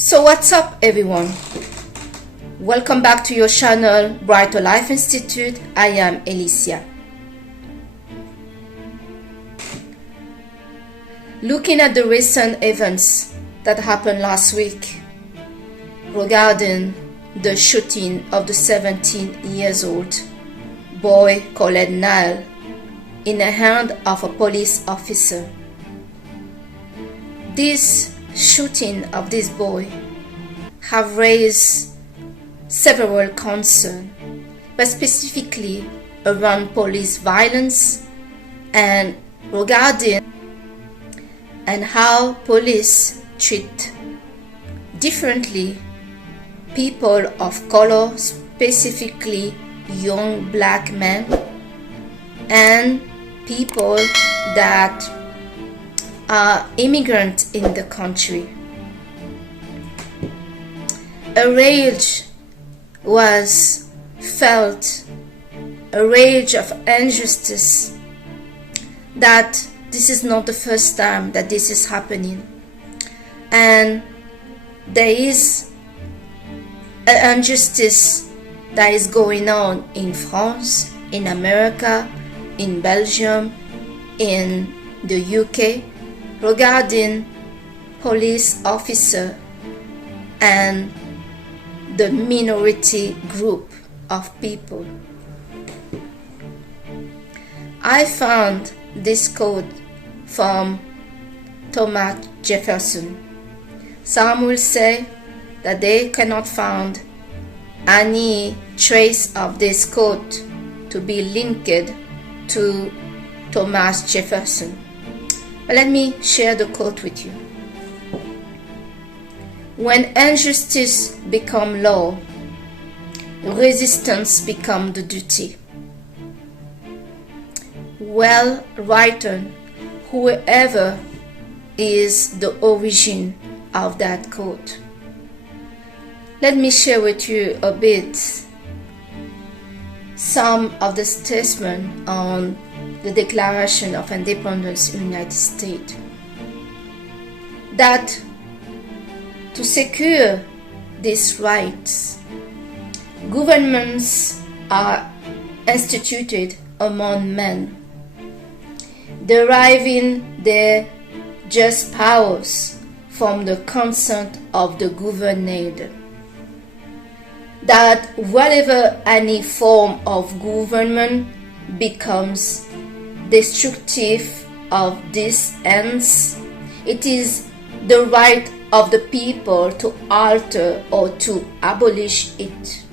So what's up, everyone? Welcome back to your channel, Brighter Life Institute. I am Alicia. Looking at the recent events that happened last week regarding the shooting of the 17-year-old boy called Nile in the hand of a police officer. This shooting of this boy have raised several concerns, but specifically around police violence and regarding and how police treat differently people of color, specifically young black men and people that are immigrants in the country. A rage was felt, a rage of injustice, that this is not the first time that this is happening, and there is an injustice that is going on in France, in America, in Belgium, in the UK regarding police officer and the minority group of people. I found this quote from Thomas Jefferson. Some will say that they cannot find any trace of this quote to be linked to Thomas Jefferson. But let me share the quote with you. When injustice becomes law, resistance becomes the duty. Well written, whoever is the origin of that quote. Let me share with you a bit some of the statements on the Declaration of Independence in the United States. That to secure these rights, governments are instituted among men, deriving their just powers from the consent of the governed. That whatever any form of government becomes destructive of these ends, it is the right of the people to alter or to abolish it,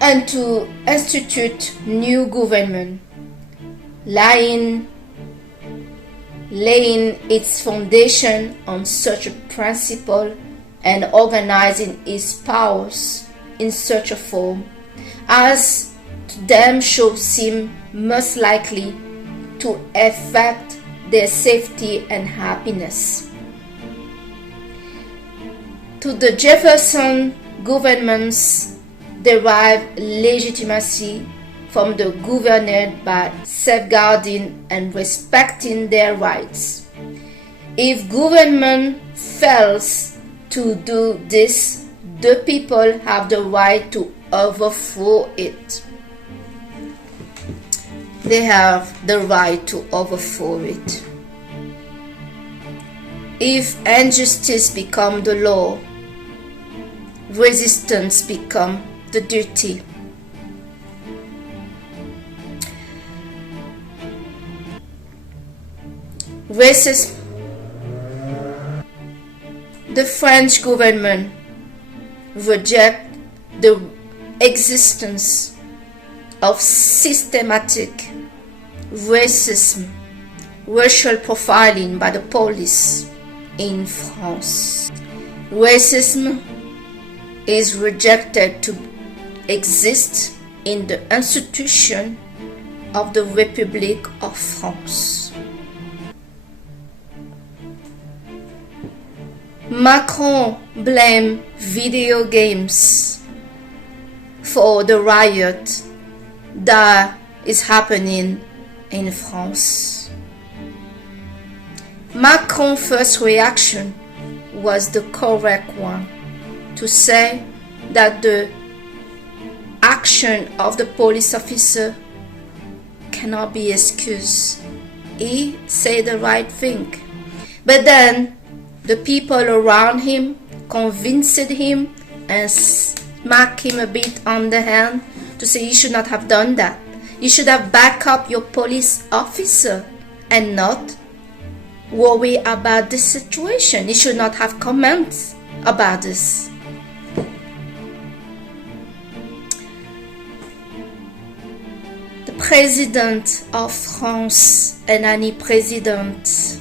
and to institute new government, laying its foundation on such a principle and organizing its powers in such a form as to them shall seem most likely to affect their safety and happiness. To the Jefferson governments derive legitimacy from the governed by safeguarding and respecting their rights. If government fails to do this, the people have the right to overthrow it. They have the right to overthrow it. If injustice becomes the law, resistance becomes the duty. Racism. The French government rejects the existence of systematic racism, racial profiling by the police in France. Racism is rejected to exist in the institution of the Republic of France. Macron blamed video games for the riot that is happening in France. Macron's first reaction was the correct one, to say that the action of the police officer cannot be excused. He said the right thing. But then the people around him convinced him and smacked him a bit on the hand to say you should not have done that. You should have backed up your police officer and not worry about the situation. You should not have comments about this. The president of France and any president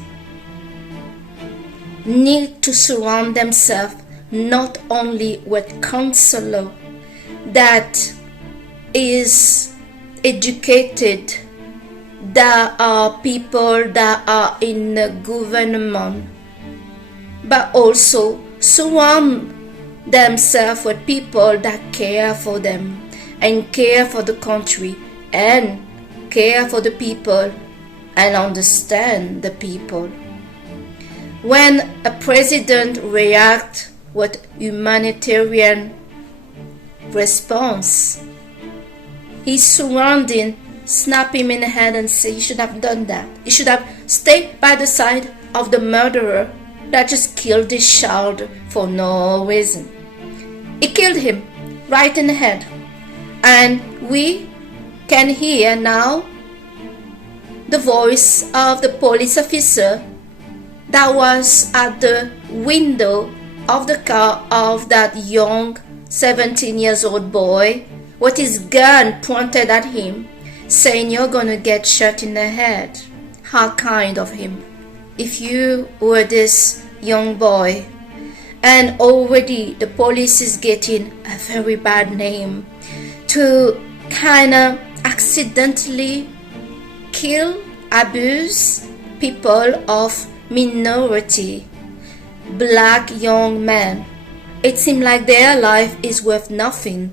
need to surround themselves not only with counselor that is educated, that are people that are in the government, but also surround themselves with people that care for them and care for the country and care for the people and understand the people. When a president reacts with humanitarian response, his surrounding snap him in the head and say, you should have done that. You should have stayed by the side of the murderer that just killed his child for no reason. He killed him right in the head. And we can hear now the voice of the police officer that was at the window of the car of that young 17 years old boy with his gun pointed at him, saying you're gonna get shot in the head. How kind of him. If you were this young boy, and already the police is getting a very bad name to kind of accidentally kill, abuse people of minority, black young men. It seems like their life is worth nothing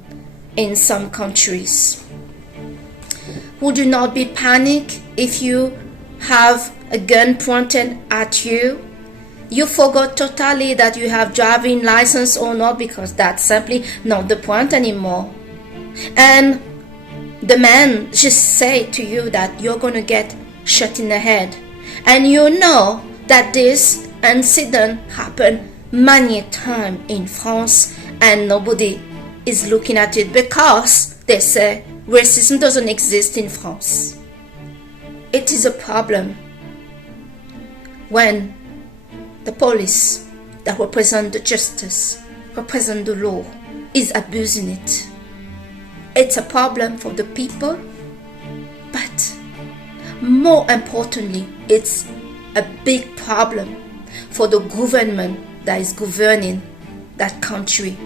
in some countries. Would you not be panicked if you have a gun pointed at you? You forgot totally that you have driving license or not, because that's simply not the point anymore. And the man just say to you that you're going to get shot in the head. And you know that this incident happened many times in France and nobody is looking at it because they say racism doesn't exist in France. It is a problem when the police that represent the justice, represent the law, is abusing it. It's a problem for the people, but more importantly, it's a big problem for the government that is governing that country.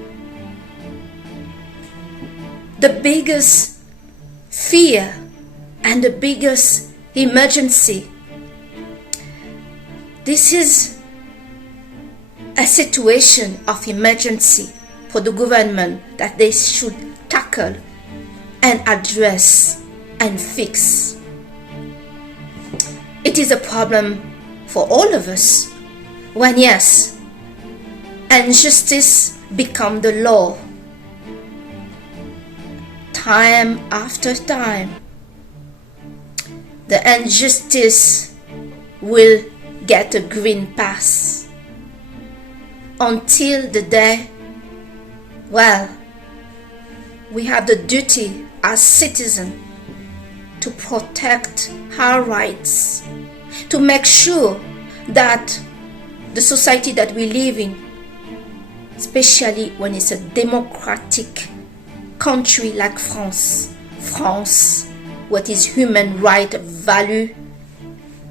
The biggest fear and the biggest emergency, this is a situation of emergency for the government that they should tackle and address and fix. It is a problem for all of us when, yes, injustice become the law. Time after time, the injustice will get a green pass until the day, well, we have the duty as citizens to protect our rights, to make sure that the society that we live in, especially when it's a democratic country like France, what is human right value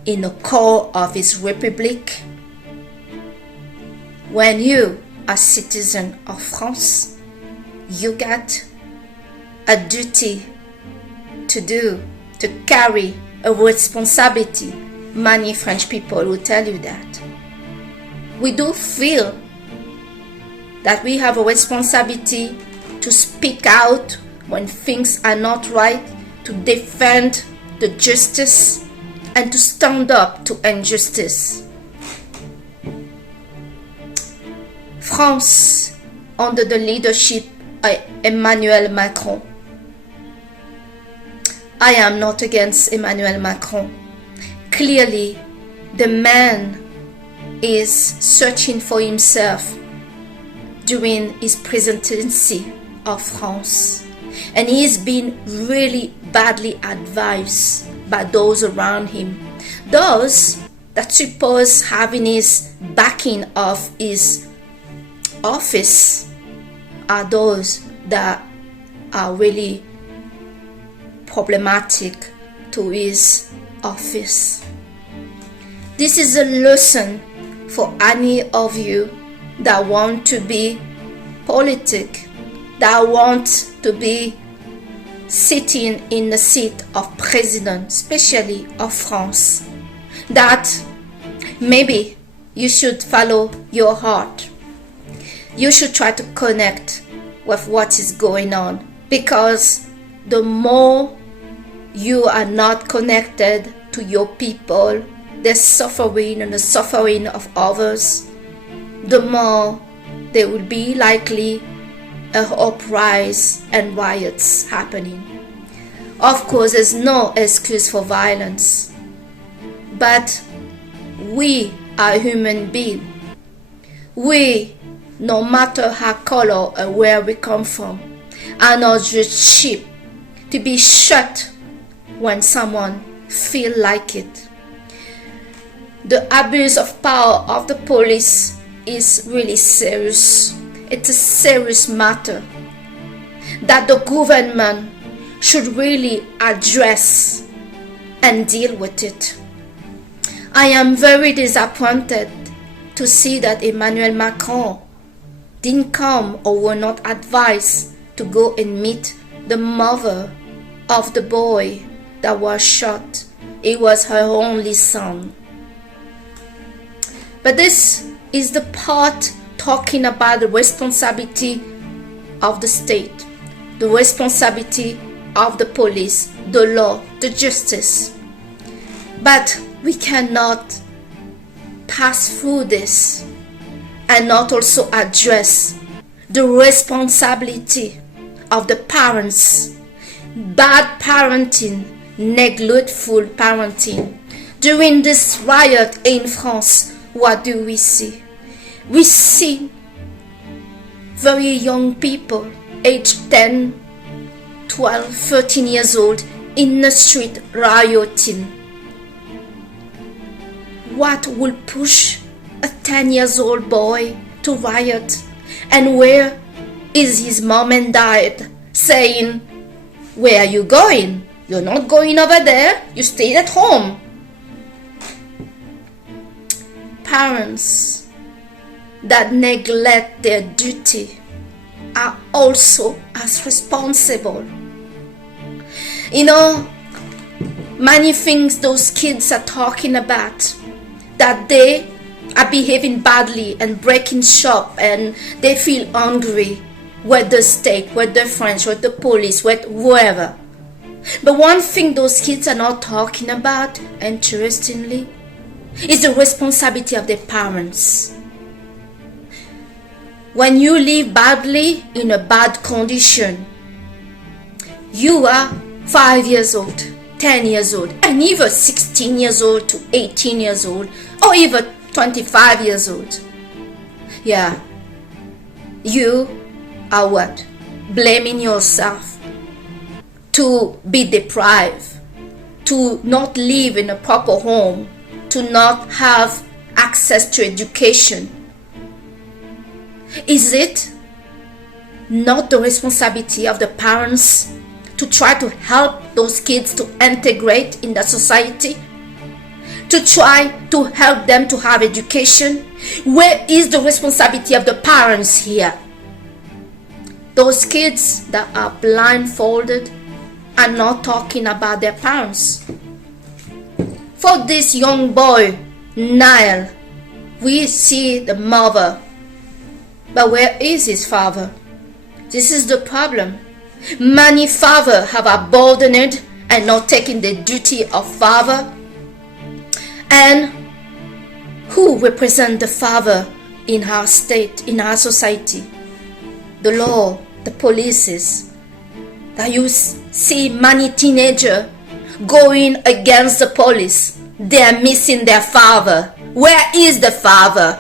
in the core of its republic, when you are citizen of France, you get a duty to do, to carry a responsibility. Many French people will tell you that. We do feel that we have a responsibility to speak out when things are not right, to defend the justice and to stand up to injustice. France under the leadership of Emmanuel Macron. I am not against Emmanuel Macron. Clearly, the man is searching for himself during his presidency of France, and he's been really badly advised by those around him, those that suppose having his backing of his office are those that are really problematic to his office. This is a lesson for any of you that want to be politic, that want to be sitting in the seat of president, especially of France, that maybe you should follow your heart. You should try to connect with what is going on, because the more you are not connected to your people, their suffering and the suffering of others, the more there will be likely a uprising and riots happening. Of course, there's no excuse for violence, but we are human beings. We, no matter how color or where we come from, are not just sheep to be shot when someone feel like it. The abuse of power of the police is really serious. It's a serious matter that the government should really address and deal with it. I am very disappointed to see that Emmanuel Macron didn't come or were not advised to go and meet the mother of the boy that was shot. It was her only son. But this is the part talking about the responsibility of the state, the responsibility of the police, the law, the justice. But we cannot pass through this and not also address the responsibility of the parents, bad parenting, neglectful parenting. During this riot in France, what do we see? We see very young people, aged 10, 12, 13 years old, in the street rioting. What will push a 10-year-old boy to riot? And where is his mom and dad saying, "Where are you going? You're not going over there. You stay at home." Parents that neglect their duty are also as responsible. Many things those kids are talking about, that they are behaving badly and breaking shop and they feel hungry with the state, with the French, with the police, with whoever. But one thing those kids are not talking about, interestingly, is the responsibility of their parents. When you live badly in a bad condition, you are 5 years old, 10 years old, and even 16 years old to 18 years old, or even 25 years old. Yeah, you are what? Blaming yourself to be deprived, to not live in a proper home, to not have access to education. Is it not the responsibility of the parents to try to help those kids to integrate in the society? To try to help them to have education? Where is the responsibility of the parents here? Those kids that are blindfolded are not talking about their parents. For this young boy, Niall, we see the mother. But where is his father? This is the problem. Many fathers have abandoned and not taken the duty of father. And who represents the father in our state, in our society. The law, the policies, that you see many teenagers going against the police. They are missing their father. Where is the father?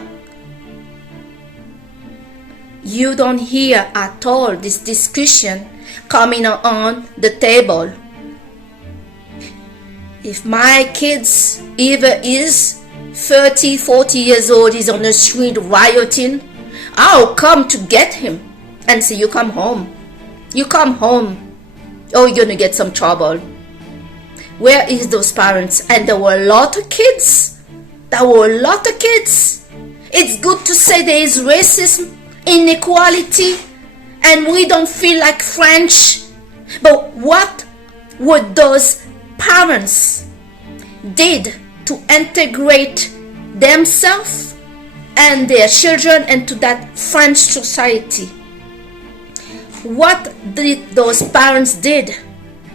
You don't hear at all this discussion coming on the table. If my kids either is 30, 40 years old, is on the street rioting, I'll come to get him and say, you come home. You come home, or you're gonna get some trouble. Where is those parents? And there were a lot of kids. It's good to say there is racism, inequality, and we don't feel like French. But what would those parents did to integrate themselves and their children into that French society? What did those parents did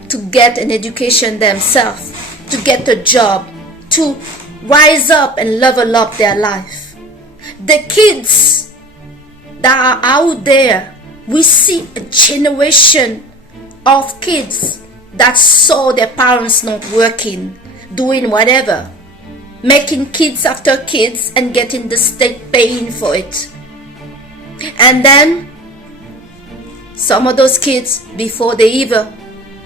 to get an education themselves, to get a job, to rise up and level up their life? The kids that are out there, we see a generation of kids that saw their parents not working, doing whatever, making kids after kids and getting the state paying for it. And then some of those kids, before they even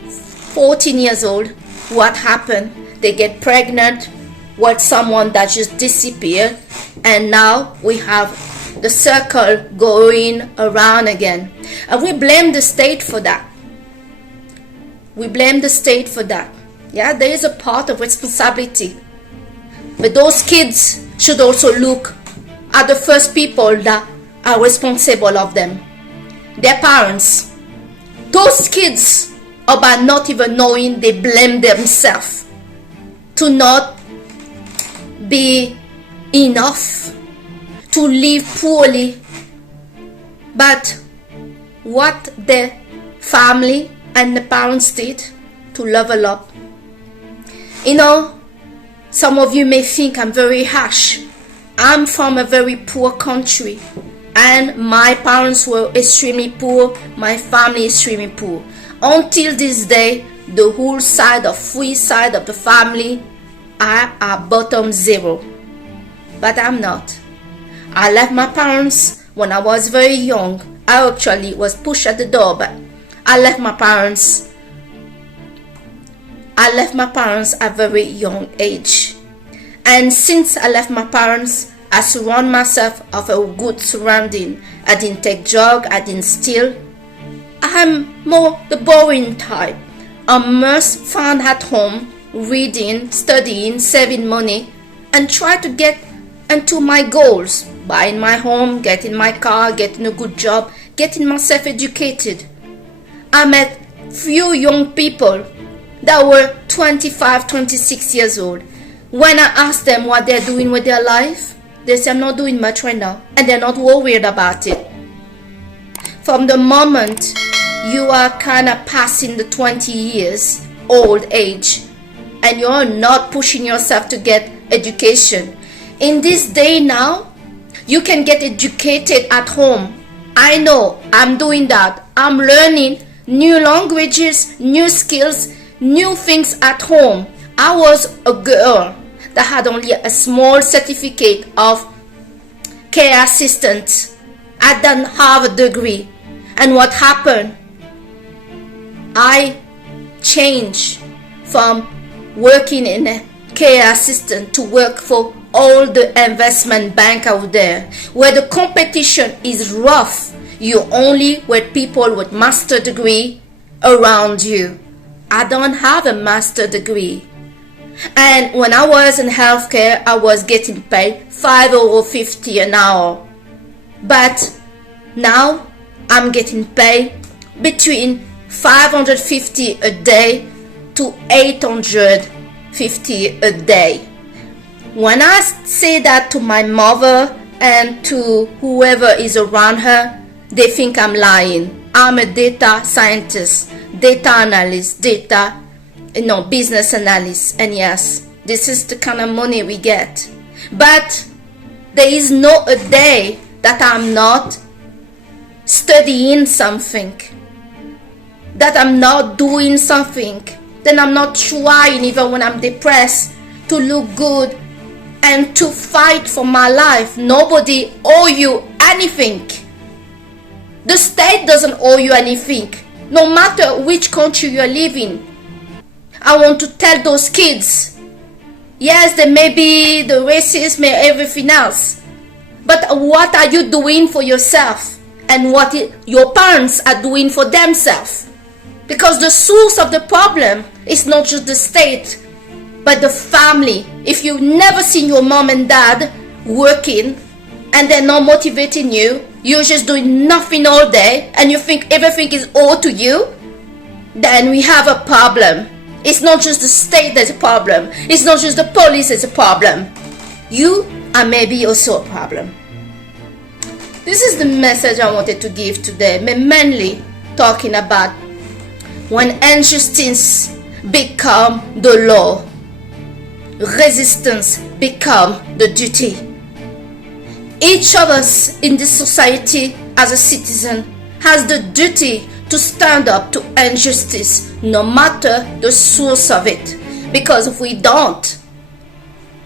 14 years old, what happened? They get pregnant with someone that just disappeared, and now we have the circle going around again. And we blame the state for that. Yeah, there is a part of responsibility. But those kids should also look at the first people that are responsible of them. Their parents. Those kids, about not even knowing, they blame themselves to not be enough, to live poorly. But what the family and the parents did to level up. You know, some of you may think I'm very harsh. I'm from a very poor country, and my parents were extremely poor, my family extremely poor. Until this day, the whole side of free side of the family are at bottom zero. But I'm not. I left my parents when I was very young. I actually was pushed at the door, but I left my parents at a very young age. And since I left my parents, I surround myself of a good surrounding. I didn't take drugs, I didn't steal. I'm more the boring type. I'm most found at home, reading, studying, saving money, and try to get into my goals. Buying my home, getting my car, getting a good job, getting myself educated. I met few young people that were 25, 26 years old. When I asked them what they're doing with their life, they say, I'm not doing much right now, and they're not worried about it. From the moment you are kind of passing the 20 years old age, and you're not pushing yourself to get education. In this day now, you can get educated at home. I know, I'm doing that. I'm learning new languages, new skills, new things at home. I was a girl that had only a small certificate of care assistant. I didn't have a degree. And what happened? I changed from working in a care assistant to work for all the investment bank out there, where the competition is rough. You only with people with master degree around you. I don't have a master degree. And when I was in healthcare, I was getting paid €5.50 an hour. But now I'm getting paid between $550 a day to $850 a day. When I say that to my mother and to whoever is around her, they think I'm lying. I'm a data scientist, data analyst, business analyst. And yes, this is the kind of money we get. But There is no a day that I'm not studying something, that I'm not doing something, then I'm not trying, even when I'm depressed, to look good and to fight for my life. Nobody owe you anything. The state doesn't owe you anything, no matter which country you're living. I want to tell those kids, yes, there may be the racism and everything else, but what are you doing for yourself and what your parents are doing for themselves? Because the source of the problem is not just the state, but the family. If you've never seen your mom and dad working and they're not motivating you, you're just doing nothing all day and you think everything is owed to you, then we have a problem. It's not just the state that's a problem. It's not just the police that's a problem. You are maybe also a problem. This is the message I wanted to give today, mainly talking about when injustice become the law, resistance become the duty. Each of us in this society as a citizen has the duty to stand up to injustice, no matter the source of it. Because if we don't,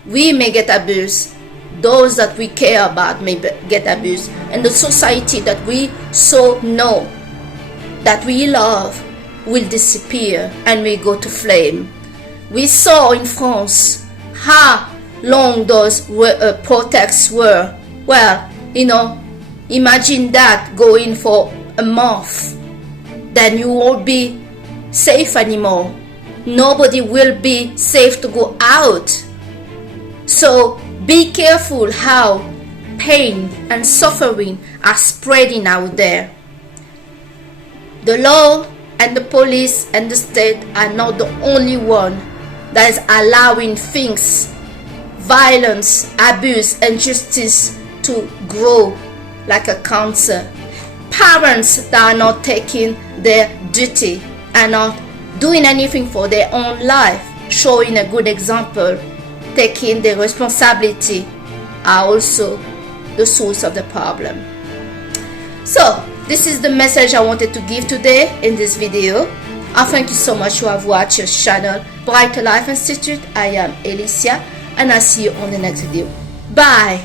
we may get abused. Those that we care about may get abused. And the society that we so know, that we love, will disappear and will go to flame. We saw in France how long those protests were. Well, imagine that going for a month. Then you won't be safe anymore. Nobody will be safe to go out. So be careful how pain and suffering are spreading out there. The law and the police and the state are not the only one that is allowing things, violence, abuse, injustice to grow like a cancer. Parents that are not taking their duty and not doing anything for their own life, showing a good example, taking the responsibility, are also the source of the problem. So this is the message I wanted to give today in this video. I thank you so much for have watched your channel Brighter Life Institute. I am Alicia and I'll see you on the next video. Bye.